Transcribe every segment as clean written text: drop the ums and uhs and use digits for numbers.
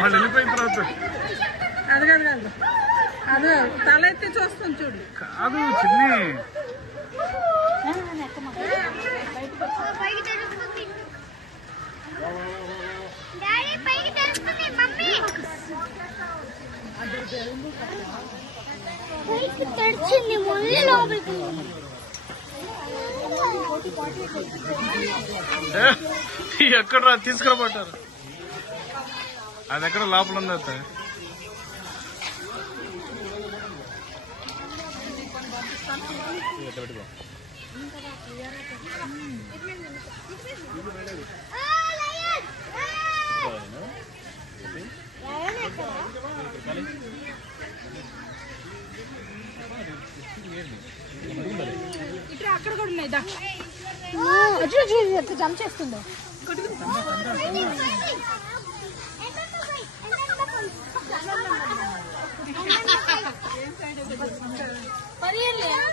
వాళ్ళు వెళ్ళిపోయిన తర్వాత అది కాదు కాదు అది తల ఎత్తి చూస్తాను చూడు. కాదు చిన్ని ఎక్కడ తీసుకురాబట్టారు అది ఎక్కడ లోపల ఉంది అత్త ఇక్కడ అక్కడ కూడా ఉన్నాయి. జంప్ చేస్తుందో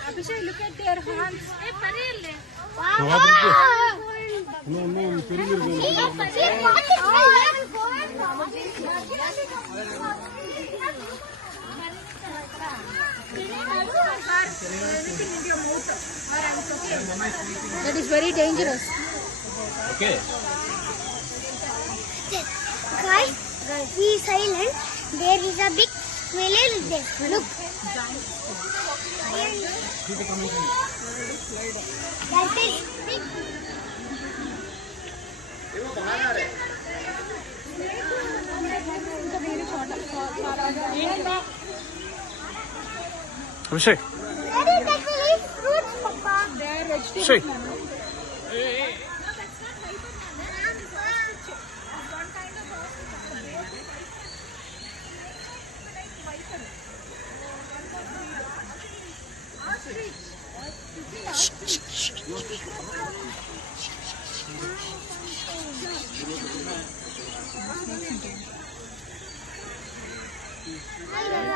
Abhishek look at their hands. That is very dangerous. Okay. Guys, be silent. There is a big whale there. Look. That is big. Abhishek. That is actually fruits, Papa. They are vegetables. Abhishek.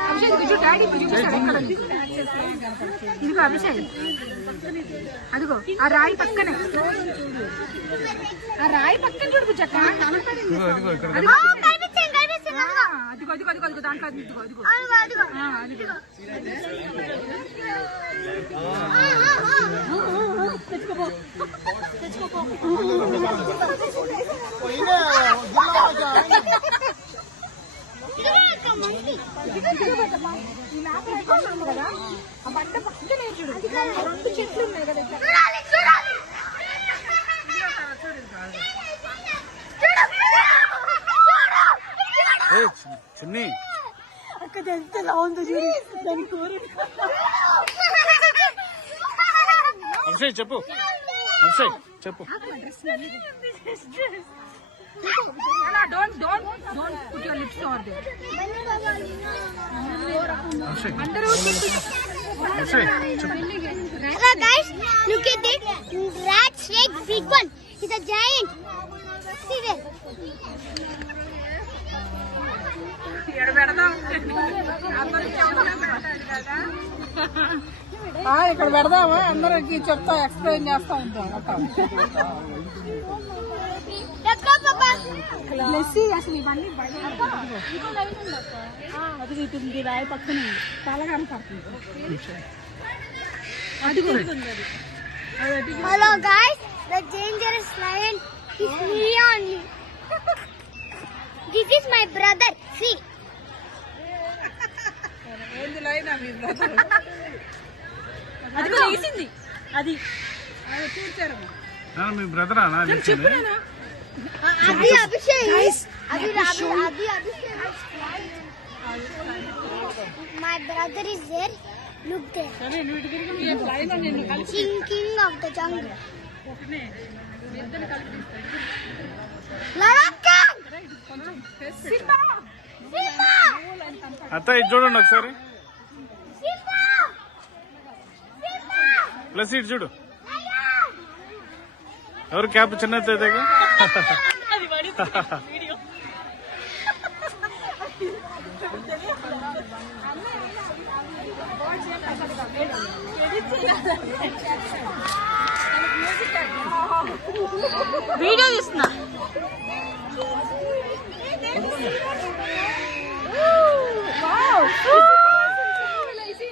Abhishek ఇటు daddy చూపిస్తాడు ఎక్కడ ఇదిగో అభిషేక్ అదిగో ఆ రాయి పక్కనే చూడు బుజ్జక్క అదిగో అదిగో అదిగో దాంట్లో అదిగో అదిగో అదిగో తెచ్చుకోపో కదా ఆ బండ పక్కనే చూడు రెండు చెట్లు ఉన్నాయి కదా చిన్ని అక్కడ ఎంత లావుందో చూడు దాని కూర. అభిషేక్ చెప్పు అభిషేక్ చెప్పు Don't put your lips over there. Hello guys, look at it. Rat snake, big one. It's a giant. See there. ఇక్కడ పెడదామా అందరికి చెప్తా ఎక్స్ప్లెయిన్ చేస్తా ఉంటాం. అసలు ఇవన్నీ అది ఇటుంది రాయి పక్కన చాలా కనపడుతుంది. Hello guys, the dangerous lion is really on me. This is my brother. See. ఏంది లైన్ మీ బ్రదర్ అది వేసింది అది చూచారు మీ బ్రదరా చెప్పు. Abhi Abhishek. My brother is there. Look there. King of the jungle. Lion King. Simba. అత్త ఇది చూడండి ఒకసారి Simba. ప్లస్ ఇటు చూడు ఎవరు క్యాప్ చిన్నది వీడియో తీస్తున్నా.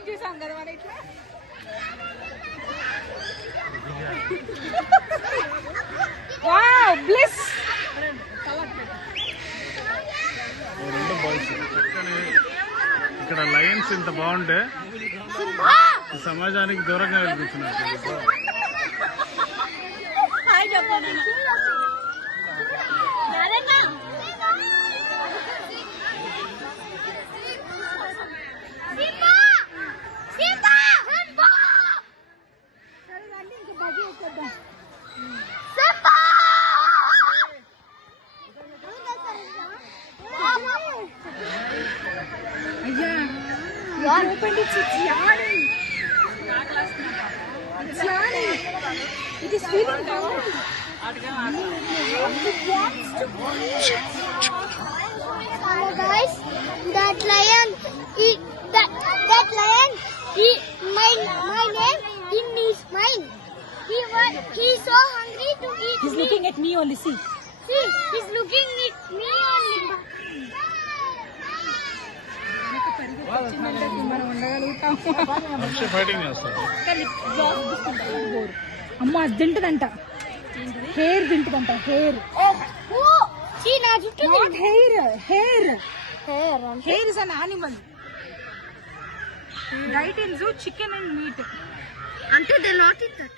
చూసాం కదా మన ఇట్లా. Wow bliss. ఇక్కడ లయన్స్ ఇంత బాగుంటే ఈ సమాజానికి దూరంగా కనిపిస్తున్నారు. హాయ్ చెప్పండి. Opened it. It's yawning. It's yawning. It is feeling hungry. It wants to eat. Hello guys, that lion, that lion, my name in his mind. He's so hungry to eat. He's looking at me only. See, he's looking at me only. మనం ఉండగలుగుతాం. Fighting చేస్తారు. అమ్మ అది తింటదంట. Hair తింటదంట. Hair. Not hair. Hair is an animal. Right in zoo, chicken and meat. Until they not eat that.